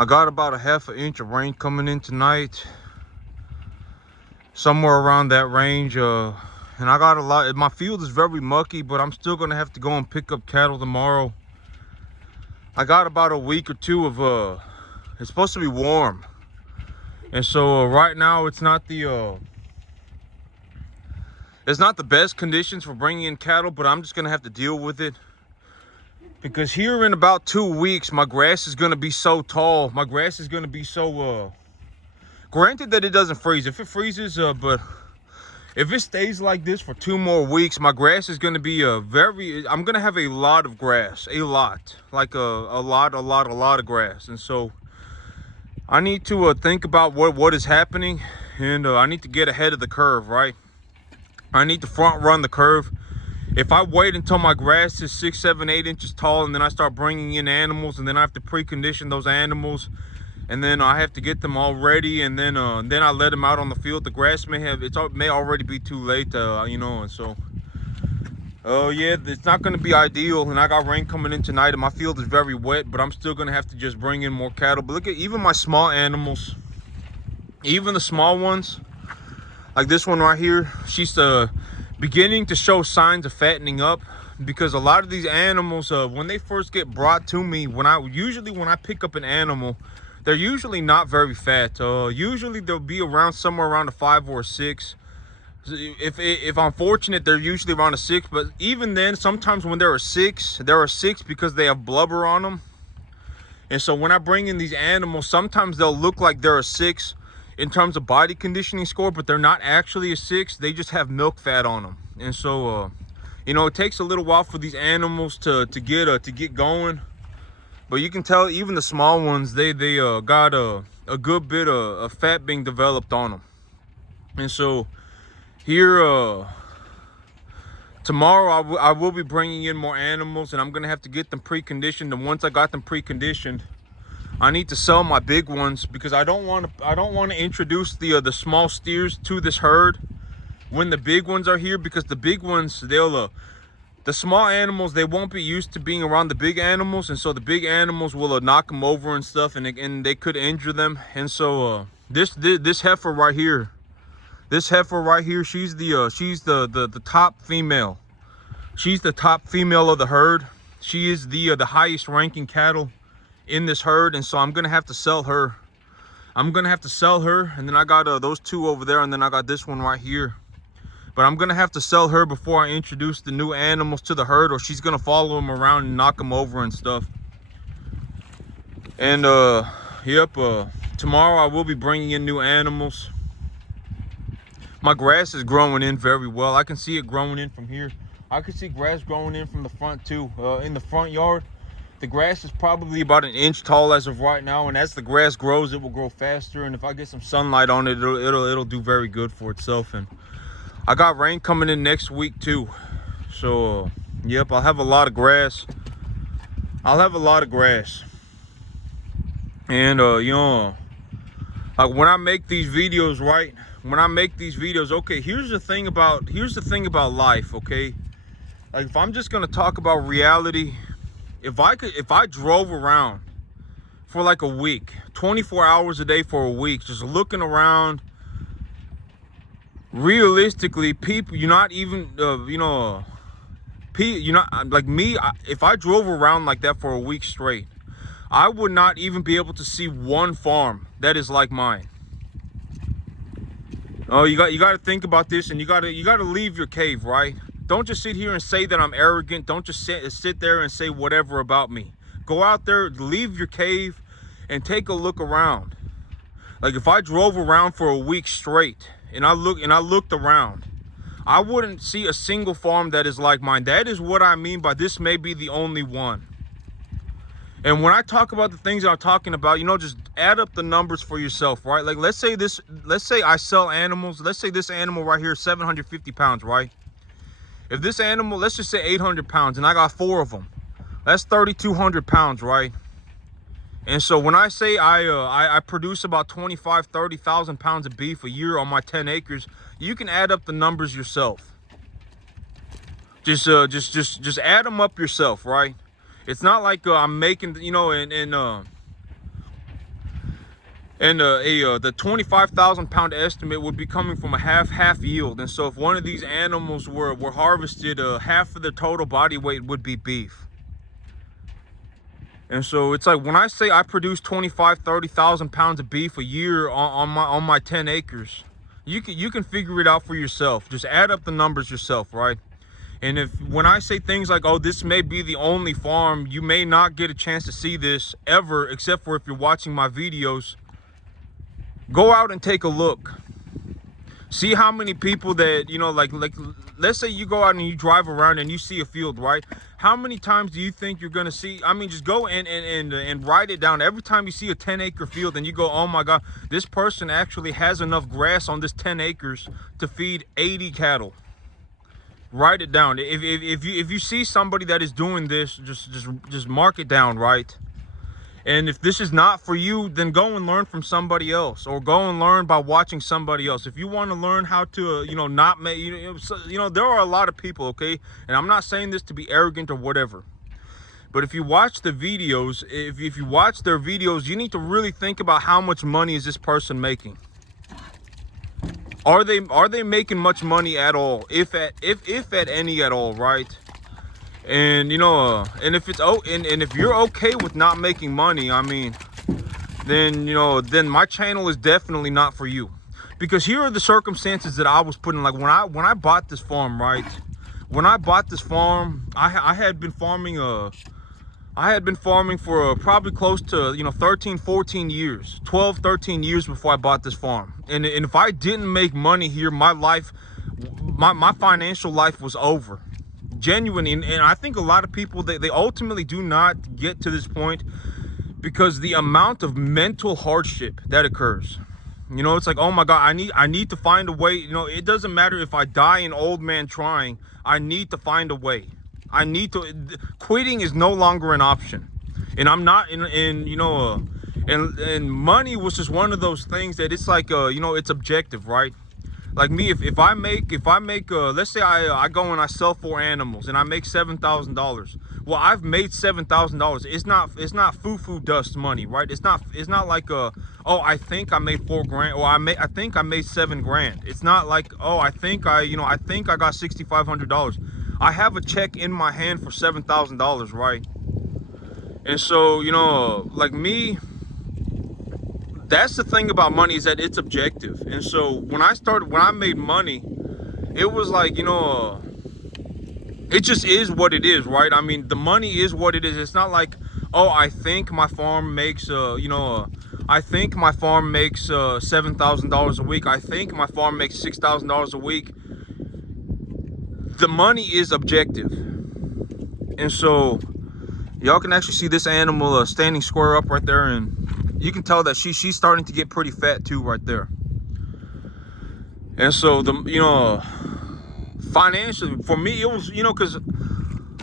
I got about a ½ inch of rain coming in tonight, somewhere around that range. And I got a lot. My field is very mucky, but I'm still gonna have to go and pick up cattle tomorrow. I got about a week or two of it's supposed to be warm, and so right now it's not the best conditions for bringing in cattle, but I'm just gonna have to deal with it. Because here in about 2 weeks, my grass is going to be so tall. My grass is going to be so, granted that it doesn't freeze. If it freezes, but if it stays like this for 2 more weeks, my grass is going to be I'm going to have a lot of grass. A lot. Like a lot of grass. And so I need to think about what is happening. And I need to get ahead of the curve, right? I need to front run the curve. If I wait until my grass is 6, 7, 8 inches tall, and then I start bringing in animals, and then I have to precondition those animals, and then I have to get them all ready, and then I let them out on the field, the grass may already be too late, you know. And so yeah, it's not going to be ideal. And I got rain coming in tonight, and my field is very wet, but I'm still going to have to just bring in more cattle. But look at even my small animals, even the small ones, like this one right here. She's beginning to show signs of fattening up, because a lot of these animals, when they first get brought to me, when I pick up an animal, they're usually not very fat. Usually they'll be somewhere around a 5 or a 6. If I'm fortunate, they're usually around a 6. But even then, sometimes when they're a 6, they're a 6 because they have blubber on them. And so when I bring in these animals, sometimes they'll look like they're a 6 in terms of body conditioning score, but they're not actually a 6. They just have milk fat on them. And so you know, it takes a little while for these animals to get going. But you can tell even the small ones, they got a good bit of fat being developed on them. And so here tomorrow I will be bringing in more animals, and I'm gonna have to get them preconditioned. And once I got them preconditioned, I need to sell my big ones, because I don't want to introduce the small steers to this herd when the big ones are here, because the big ones, the small animals, they won't be used to being around the big animals, and so the big animals will knock them over and stuff, and they could injure them. And so this heifer right here, she's the top female. She's the top female of the herd. She is the highest ranking cattle in this herd, and so I'm gonna have to sell her. And then I got those 2 over there, and then I got this one right here. But I'm gonna have to sell her before I introduce the new animals to the herd, or she's gonna follow them around and knock them over and stuff. And yep, tomorrow I will be bringing in new animals. My grass is growing in very well. I can see it growing in from here. I can see grass growing in from the front too. In the front yard, the grass is probably about 1 inch tall as of right now, and as the grass grows, it will grow faster. And if I get some sunlight on it, it'll do very good for itself. And I got rain coming in next week too, so yep, I'll have a lot of grass. And you know, like when I make these videos, right? Okay, here's the thing about life, okay? Like, if I'm just gonna talk about reality, if I drove around for like a week, 24 hours a day for a week, just looking around, realistically, people, you're not even like me. If I drove around like that for a week straight, I would not even be able to see one farm that is like mine. Oh, you got to think about this, and you got to leave your cave, right? Don't just sit here and say that I'm arrogant. Don't just sit there and say whatever about me. Go out there, leave your cave, and take a look around. Like, if I drove around for a week straight and I looked around, I wouldn't see a single farm that is like mine. That is what I mean by this may be the only one. And when I talk about the things I'm talking about, you know, just add up the numbers for yourself, right? Like, let's say I sell animals. Let's say this animal right here is 750 pounds, right? If this animal, let's just say 800 pounds, and I got 4 of them, that's 3,200 pounds, right? And so when I say I produce about 30,000 pounds of beef a year on my 10 acres, you can add up the numbers yourself. Just add them up yourself, right? It's not like I'm making, you know, and And the 25,000 pound estimate would be coming from a half yield. And so if one of these animals were harvested, half of the total body weight would be beef. And so it's like when I say I produce 30,000 pounds of beef a year on my 10 acres, you can figure it out for yourself. Just add up the numbers yourself, right? And when I say things like, oh, this may be the only farm, you may not get a chance to see this ever, except for if you're watching my videos. Go out and take a look. See how many people that, you know, like let's say you go out and you drive around and you see a field, right? How many times do you think you're gonna see? I mean, just go and write it down. Every time you see a 10-acre field and you go, oh my God, this person actually has enough grass on this 10 acres to feed 80 cattle. Write it down. If you see somebody that is doing this, just mark it down, right? And if this is not for you, then go and learn from somebody else, or go and learn by watching somebody else. If you want to learn how to, you know, not make, you know, there are a lot of people, okay? And I'm not saying this to be arrogant or whatever, but if you watch the videos, if you watch their videos, you need to really think about how much money is this person making. Are they making much money at all? If at any at all, right? And you know, and if you're okay with not making money, I mean, then, you know, then my channel is definitely not for you. Because here are the circumstances that I was put in. Like when I bought this farm, right? When I bought this farm, I had been farming for probably close to, you know, 13, 14 years, 12, 13 years before I bought this farm. And if I didn't make money here, my financial life was over. Genuinely. And I think a lot of people, they ultimately do not get to this point because the amount of mental hardship that occurs. You know, it's like, oh my God, I need to find a way. You know, it doesn't matter if I die an old man trying. I need to find a way. Quitting is no longer an option. And I'm not you know, and money was just one of those things that it's like, you know, it's objective, right? Like me, if I make let's say I go and I sell 4 animals and I make $7,000. Well, I've made $7,000. It's not foo dust money, right? It's not like oh, I think I made $4 grand, or I think I made $7 grand. It's not like, oh, I think I got $6,500. I have a check in my hand for $7,000, right? And so, you know, like me, that's the thing about money, is that it's objective. And so when I made money, it was like, you know, it just is what it is, right? I mean, the money is what it is. It's not like, oh, I think my farm makes, you know, I think my farm makes $7,000 a week. I think my farm makes $6,000 a week. The money is objective. And so y'all can actually see this animal standing square up right there, and you can tell that she's starting to get pretty fat too right there. And so you know, financially for me, it was, you know, because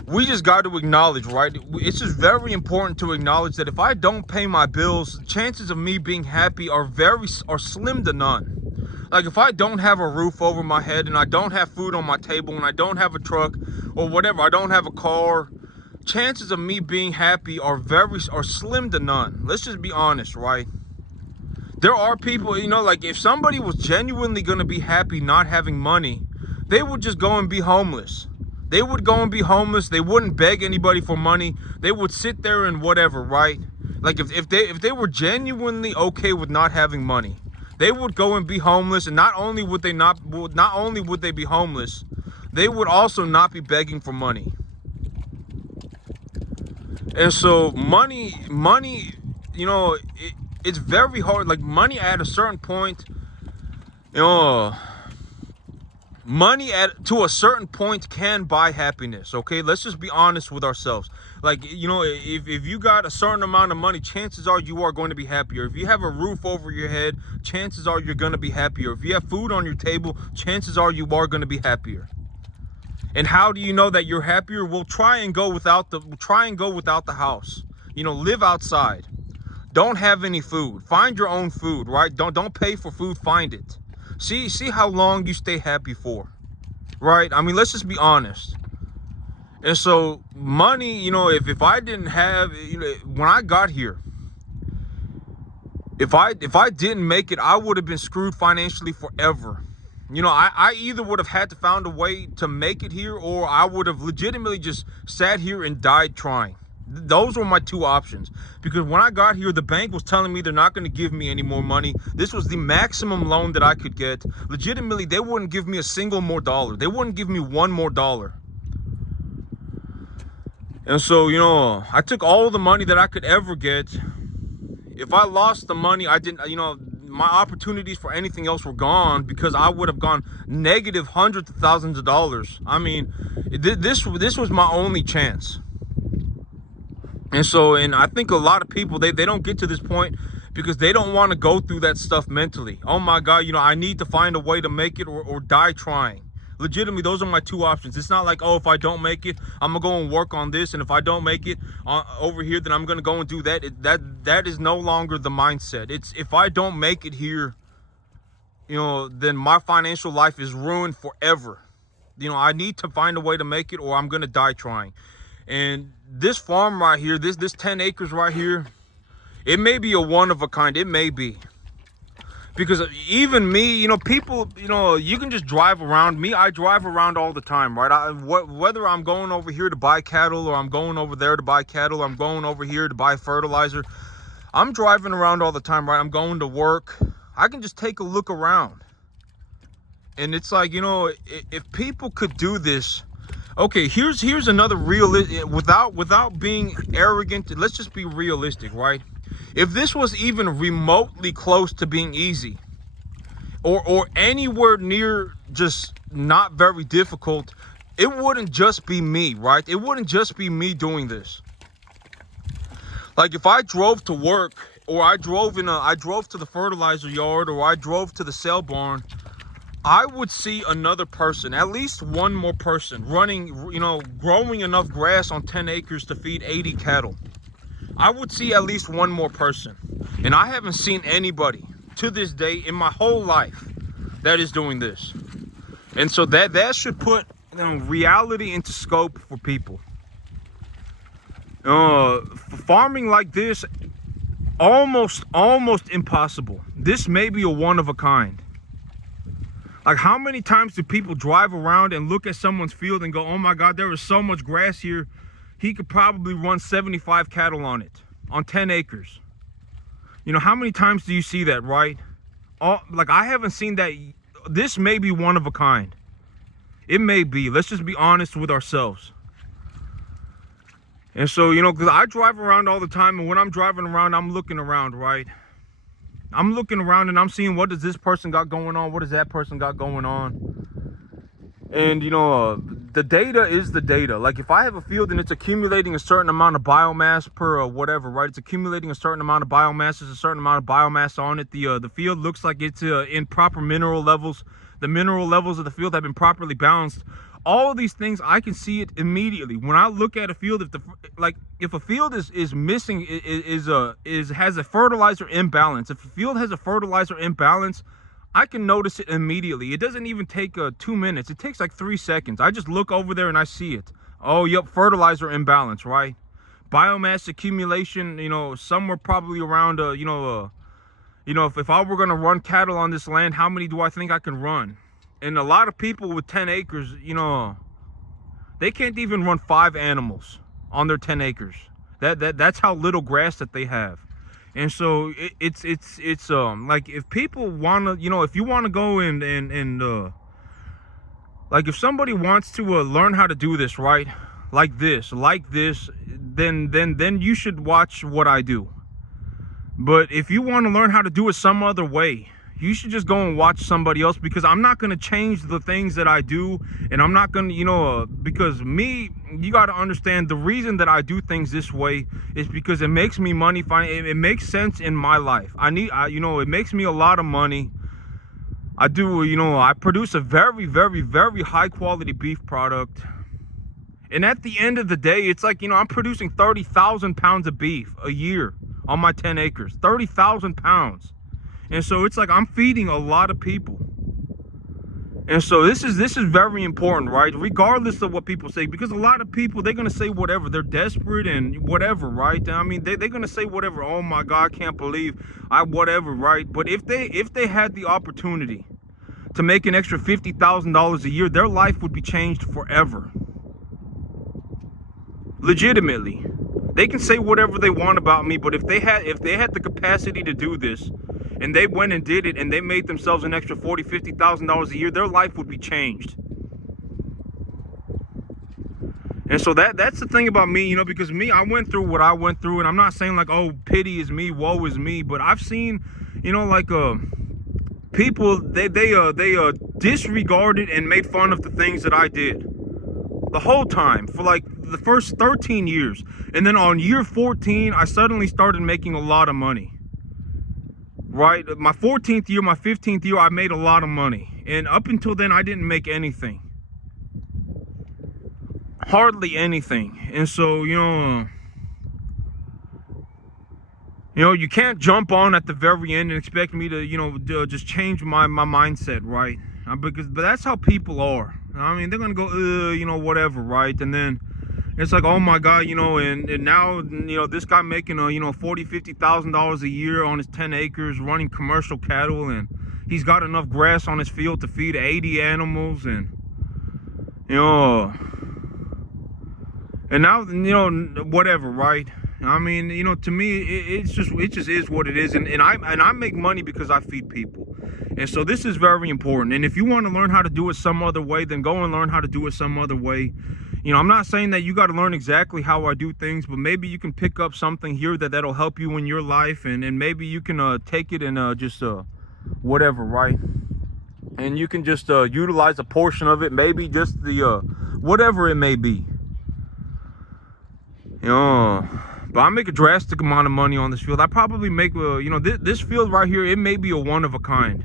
we just got to acknowledge, right? It's just very important to acknowledge that if I don't pay my bills, chances of me being happy are slim to none. Like if I don't have a roof over my head, and I don't have food on my table, and I don't have a truck or whatever, I don't have a car, chances of me being happy are slim to none. Let's just be honest, right? There are people, you know, like if somebody was genuinely going to be happy not having money, they would just go and be homeless. They would go and be homeless. They wouldn't beg anybody for money. They would sit there and whatever, right? Like if they were genuinely okay with not having money, they would go and be homeless. And not only would they be homeless, they would also not be begging for money. And so money, you know, it's very hard. Like money at a certain point, you know, money to a certain point can buy happiness. Okay, let's just be honest with ourselves. Like, you know, if you got a certain amount of money, chances are you are going to be happier. If you have a roof over your head, chances are you're going to be happier. If you have food on your table, chances are you are going to be happier. And how do you know that you're happier? Well, try and go without the house. You know, live outside. Don't have any food. Find your own food, right? Don't pay for food. Find it. See how long you stay happy for, right? I mean, let's just be honest. And so money, you know, if I didn't have, you know, when I got here, If I didn't make it, I would have been screwed financially forever. You know, I either would have had to found a way to make it here, or I would have legitimately just sat here and died trying. Those were my two options. Because when I got here, the bank was telling me they're not going to give me any more money. This was the maximum loan that I could get. Legitimately, they wouldn't give me a single more dollar. They wouldn't give me one more dollar. And so, you know, I took all the money that I could ever get. If I lost the money, I didn't, you know, my opportunities for anything else were gone, because I would have gone negative hundreds of thousands of dollars. I mean, this was my only chance. And so, and I think a lot of people, they don't get to this point because they don't want to go through that stuff mentally. Oh my God, you know, I need to find a way to make it, or die trying. Legitimately, those are my two options. It's not like, oh, if I don't make it, I'm gonna go and work on this, and if I don't make it over here, then I'm gonna go and do that. That is no longer the mindset. It's, if I don't make it here, you know, then my financial life is ruined forever. You know, I need to find a way to make it, or I'm gonna die trying. And this farm right here, this 10 acres right here, it may be a one of a kind. It may be. Because even me, you know, people, you know, you can just drive around. Me, I drive around all the time, right? Whether I'm going over here to buy cattle, or I'm going over there to buy cattle, or I'm going over here to buy fertilizer, I'm driving around all the time, right? I'm going to work. I can just take a look around. And it's like, you know, if people could do this, okay, here's another without being arrogant, let's just be realistic, right? If this was even remotely close to being easy, or anywhere near just not very difficult, it wouldn't just be me, right? It wouldn't just be me doing this. Like if I drove to work, or I drove to the fertilizer yard, or I drove to the sale barn, I would see another person, at least one more person, running, you know, growing enough grass on 10 acres to feed 80 cattle. I would see at least one more person. And I haven't seen anybody to this day in my whole life that is doing this. And so that should put, you know, reality into scope for people. Farming like this, almost impossible. This may be a one of a kind. Like, how many times do people drive around and look at someone's field and go, oh my God, there is so much grass here, he could probably run 75 cattle on it, on 10 acres. You know, how many times do you see that, right? Like, I haven't seen that. This may be one of a kind. It may be. Let's just be honest with ourselves. And so, you know, because I drive around all the time, and when I'm driving around, I'm looking around, right? I'm looking around and I'm seeing, what does this person got going on? What does that person got going on? And, you know, the data is the data. Like, if I have a field and it's accumulating a certain amount of biomass per whatever, right? It's accumulating a certain amount of biomass. There's a certain amount of biomass on it. The field looks like it's in proper mineral levels. The mineral levels of the field have been properly balanced. All of these things, I can see it immediately. When I look at a field, if a field is missing, has a fertilizer imbalance. If a field has a fertilizer imbalance, I can notice it immediately. It doesn't even take 2 minutes. It takes like 3 seconds. I just look over there and I see it. Oh, yep, fertilizer imbalance, right? Biomass accumulation, you know, somewhere probably around, if I were going to run cattle on this land, how many do I think I can run? And a lot of people with 10 acres, you know, they can't even run 5 animals on their 10 acres. That's how little grass that they have. And so it's like, if people want to, you know, if you want to go and like, if somebody wants to learn how to do this, right, like this, then you should watch what I do. But if you want to learn how to do it some other way, you should just go and watch somebody else, because I'm not going to change the things that I do. And I'm not going to, you know, because me, you got to understand, the reason that I do things this way is because it makes me money. It makes sense in my life. You know, it makes me a lot of money. I do, you know, I produce a very, very, very high quality beef product. And at the end of the day, it's like, you know, I'm producing 30,000 pounds of beef a year on my 10 acres, 30,000 pounds. And so it's like, I'm feeding a lot of people. And so this is very important, right? Regardless of what people say, because a lot of people, they're gonna say whatever. They're desperate and whatever, right? I mean, they're gonna say whatever. Oh my God, I can't believe whatever, right? But if they had the opportunity to make an extra $50,000 a year, their life would be changed forever. Legitimately. They can say whatever they want about me, but if they had the capacity to do this, and they went and did it, and they made themselves an extra $40,000, $50,000 a year, their life would be changed. And so that's the thing about me, you know, because me, I went through what I went through, and I'm not saying like, oh, pity is me, woe is me, but I've seen, you know, like people, they disregarded and made fun of the things that I did the whole time for like the first 13 years. And then on year 14, I suddenly started making a lot of money. Right? My 14th year, my 15th year, I made a lot of money. And up until then, I didn't make anything. Hardly anything. And so, you know, you can't jump on at the very end and expect me to, you know, just change my mindset, right? But that's how people are. I mean, they're gonna go, you know, whatever, right? And then it's like, oh my God, you know, and now, you know, this guy making you know, $40,000, $50,000 a year on his 10 acres, running commercial cattle, and he's got enough grass on his field to feed 80 animals, and you know, and now, you know, whatever, right? I mean, you know, to me, it just is what it is, and I make money because I feed people. And so this is very important. And if you want to learn how to do it some other way, then go and learn how to do it some other way. You know, I'm not saying that you got to learn exactly how I do things, but maybe you can pick up something here that'll help you in your life, and maybe you can take it and just whatever, right? And you can just utilize a portion of it, maybe just the whatever it may be. You know, but I make a drastic amount of money on this field. I probably make you know, this field right here, it may be a one of a kind.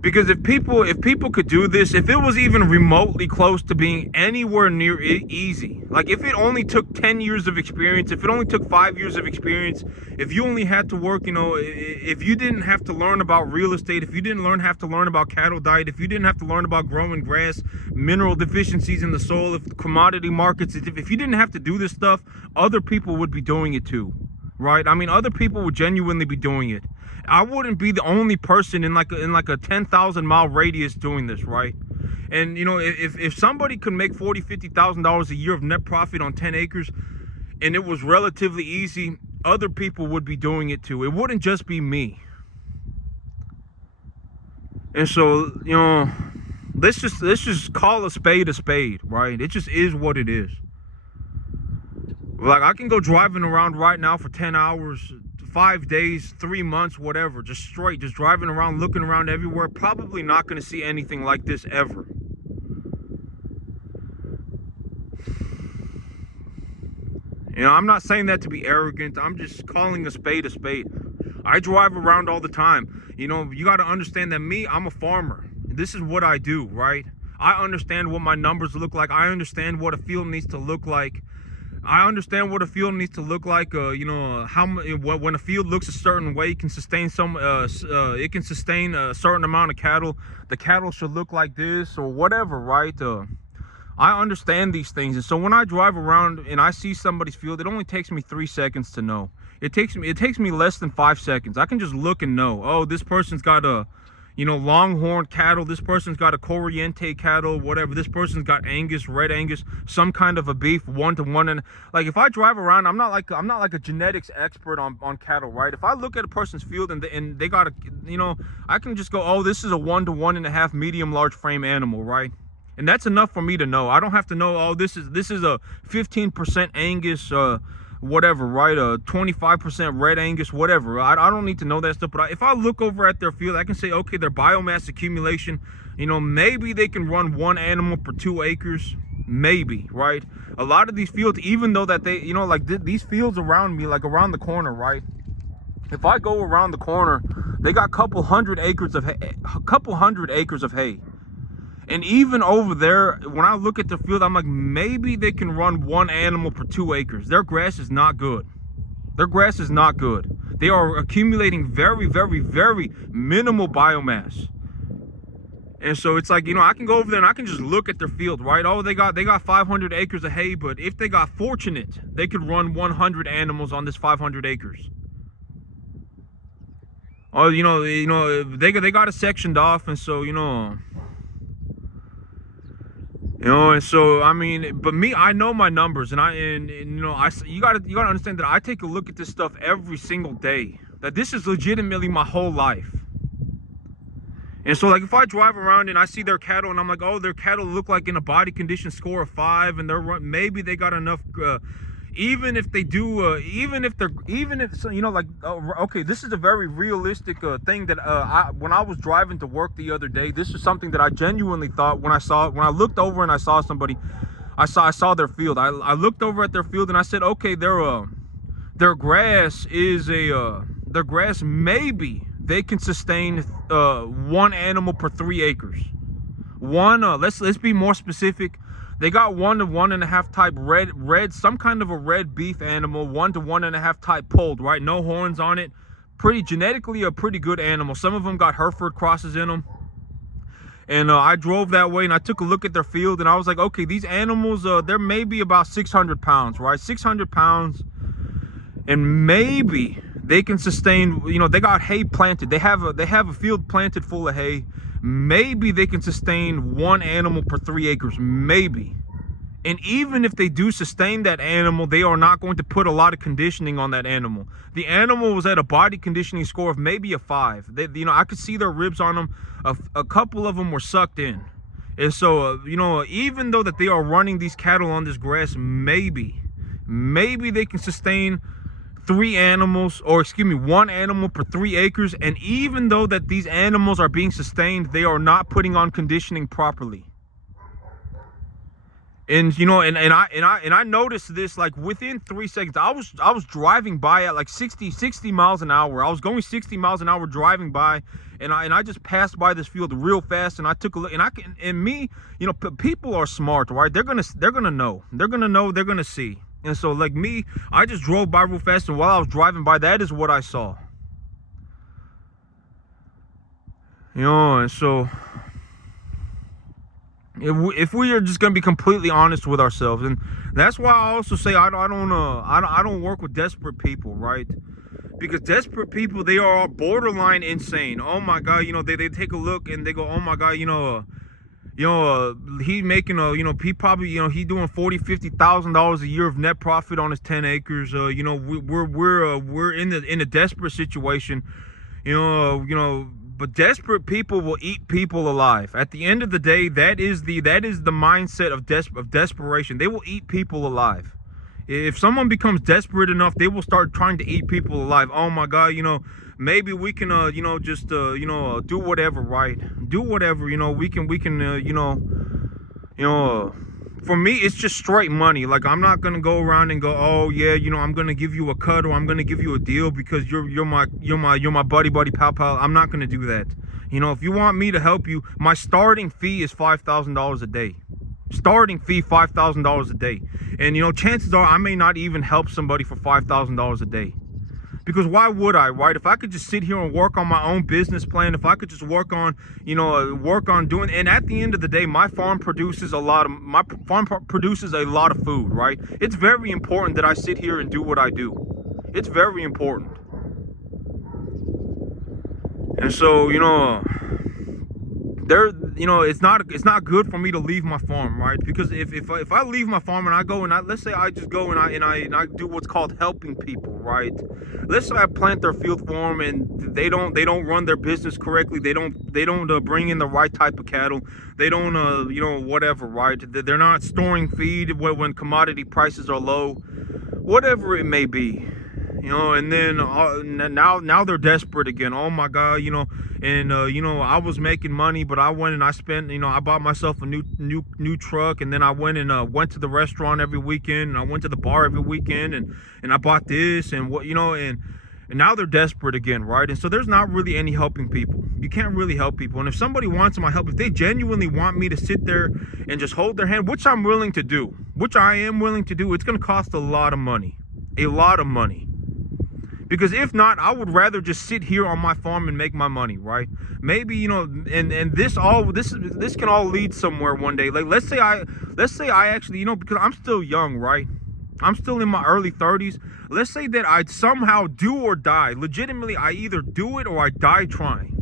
Because if people could do this, if it was even remotely close to being anywhere near easy, like if it only took 10 years of experience, if it only took 5 years of experience, if you only had to work, you know, if you didn't have to learn about real estate, if you didn't have to learn about cattle diet, if you didn't have to learn about growing grass, mineral deficiencies in the soil, if commodity markets, if you didn't have to do this stuff, other people would be doing it too, right? I mean, other people would genuinely be doing it. I wouldn't be the only person in like a 10,000 mile radius doing this, right? And you know, if somebody could make $40,000, $50,000 a year of net profit on 10 acres, and it was relatively easy, other people would be doing it too. It wouldn't just be me. And so, you know, let's just call a spade, right? It just is what it is. Like, I can go driving around right now for 10 hours, 5 days, 3 months, whatever, just straight, just driving around, looking around everywhere. Probably not going to see anything like this ever. You know, I'm not saying that to be arrogant. I'm just calling a spade a spade. I drive around all the time. You know, you got to understand that me, I'm a farmer. This is what I do, right? I understand what my numbers look like. I understand what a field needs to look like. I understand what a field needs to look like. You know, when a field looks a certain way, it can sustain it can sustain a certain amount of cattle. The cattle should look like this or whatever, right? I understand these things, and so when I drive around and I see somebody's field, it only takes me 3 seconds to know. It takes me less than 5 seconds. I can just look and know. Oh, this person's got a, you know, longhorn cattle. This person's got a Corriente cattle, whatever. This person's got Angus, red Angus, some kind of a beef, 1-to-1. And like, if I drive around, I'm not like a genetics expert on cattle, right? If I look at a person's field and they got a, you know, I can just go, oh, this is a 1 to 1.5 medium large frame animal, right? And that's enough for me to know. I don't have to know, oh, this is a 15% Angus, whatever, right? 25% red Angus, whatever. I don't need to know that stuff. But if I look over at their field, I can say, okay, their biomass accumulation, you know, maybe they can run 1 animal per 2 acres, maybe, right? A lot of these fields, even though that they, you know, like these fields around me, like around the corner, right? If I go around the corner, they got a couple hundred acres of hay. And even over there, when I look at the field, I'm like, maybe they can run 1 animal per 2 acres. Their grass is not good. Their grass is not good. They are accumulating very, very, very minimal biomass. And so it's like, I can go over there and I can just look at their field, right? Oh, they got 500 acres of hay, but if they got fortunate, they could run 100 animals on this 500 acres. Oh, they got it sectioned off, and so and so I mean, but me, I know my numbers, and you gotta understand that I take a look at this stuff every single day. That this is legitimately my whole life. And so, like, if I drive around and I see their cattle and I'm like, oh, their cattle look like in a body condition score of 5, and maybe they got enough, even if they do, okay, this is a very realistic thing that when I was driving to work the other day, this is something that I genuinely thought when I looked over and I saw somebody, I saw their field. I looked over at their field and I said, okay, their grass maybe they can sustain 1 animal per 3 acres. Let's be more specific. They got 1 to 1.5 type red, some kind of a red beef animal, 1 to 1.5 type polled, right? No horns on it. Genetically a pretty good animal. Some of them got Hereford crosses in them. And I drove that way and I took a look at their field and I was like, okay, these animals, they're maybe about 600 pounds, right? 600 pounds. And maybe they can sustain, they got hay planted. They have a field planted full of hay. Maybe they can sustain 1 animal per 3 acres, maybe. And even if they do sustain that animal, they are not going to put a lot of conditioning on that animal. The animal was at a body conditioning score of maybe a 5. I could see their ribs on them. A couple of them were sucked in. And so, even though that they are running these cattle on this grass, maybe they can sustain 1 animal per 3 acres. And even though that these animals are being sustained, they are not putting on conditioning properly. And I noticed this like within 3 seconds. I was driving by at like 60 miles an hour. I was going 60 miles an hour driving by, and I just passed by this field real fast, and I took a look, people are smart, right? They're gonna know. They're gonna see. And so, like me, I just drove by real fast, and while I was driving by, that is what I saw. And so if we are just gonna be completely honest with ourselves, and that's why I also say I don't work with desperate people, right? Because desperate people, they are borderline insane. Oh my God, they take a look and they go, oh my God, he making he probably he doing $40,000-$50,000 a year of net profit on his 10 acres. We're in a desperate situation, but desperate people will eat people alive. At the end of the day, that is the mindset of desperation. They will eat people alive. If someone becomes desperate enough, they will start trying to eat people alive. Oh my God, maybe we can do whatever, right? Do whatever, we can for me, it's just straight money. Like, I'm not gonna go around and go, oh yeah, I'm gonna give you a cut, or I'm gonna give you a deal because you're my buddy pal. I'm not gonna do that. If you want me to help you, my starting fee is $5,000 a day. Starting fee $5,000 a day. And chances are I may not even help somebody for $5,000 a day. Because why would I, right? If I could just sit here and work on my own business plan, if I could just work on doing, and at the end of the day, my farm produces a lot of food, right? It's very important that I sit here and do what I do. It's very important. And so, it's not good for me to leave my farm, right? Because if I leave my farm and I go and let's say I just go and I do what's called helping people, right? Let's say I plant their field for them and they don't run their business correctly. They don't bring in the right type of cattle. They don't whatever, right? They're not storing feed when commodity prices are low, whatever it may be. And then now they're desperate again. Oh my God, I was making money, but I went and I spent, I bought myself a new truck, and then I went to the restaurant every weekend, and I went to the bar every weekend, and I bought this and what, and now they're desperate again, right? And so there's not really any helping people. You can't really help people. And if somebody wants my help, if they genuinely want me to sit there and just hold their hand, which I am willing to do, it's going to cost a lot of money. Because if not, I would rather just sit here on my farm and make my money, right? Maybe, you know, and this can all lead somewhere one day. Like let's say I actually, you know, because I'm still young, right? I'm still in my early 30s. Let's say that I somehow do or die. Legitimately, I either do it or I die trying.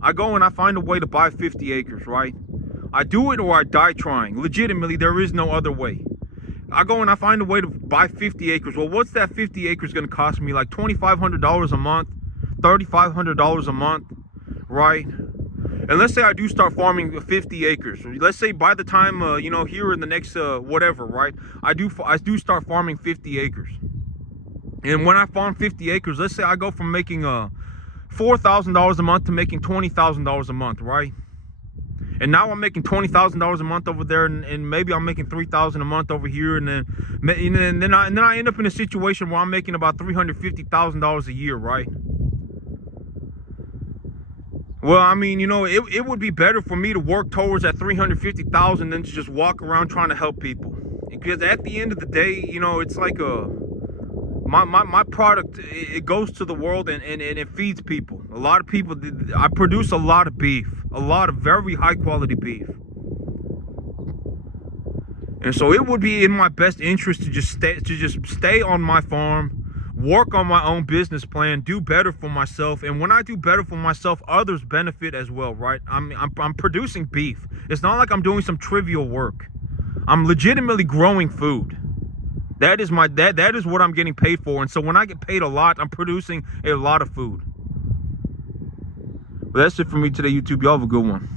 I go and I find a way to buy 50 acres, right? I do it or I die trying. Legitimately, there is no other way. I go and I find a way to buy 50 acres. Well, what's that 50 acres going to cost me? Like $2,500 a month, $3,500 a month, right? And let's say I do start farming 50 acres. Let's say by the time, you know, here in the next, whatever, right? I do start farming 50 acres. And when I farm 50 acres, let's say I go from making $4,000 a month to making $20,000 a month, right? And now I'm making $20,000 a month over there, and maybe I'm making $3,000 a month over here, and then I end up in a situation where I'm making about $350,000 a year, right? Well, I mean, you know, it would be better for me to work towards that $350,000 than to just walk around trying to help people. Because at the end of the day, you know, it's like my product, it goes to the world and it feeds people. A lot of people, I produce a lot of beef, a lot of very high quality beef. And so it would be in my best interest to just stay on my farm, work on my own business plan, do better for myself. And when I do better for myself, others benefit as well, right? I'm producing beef. It's not like I'm doing some trivial work. I'm legitimately growing food. That is what I'm getting paid for. And so when I get paid a lot, I'm producing a lot of food. Well, that's it for me today, YouTube. Y'all have a good one.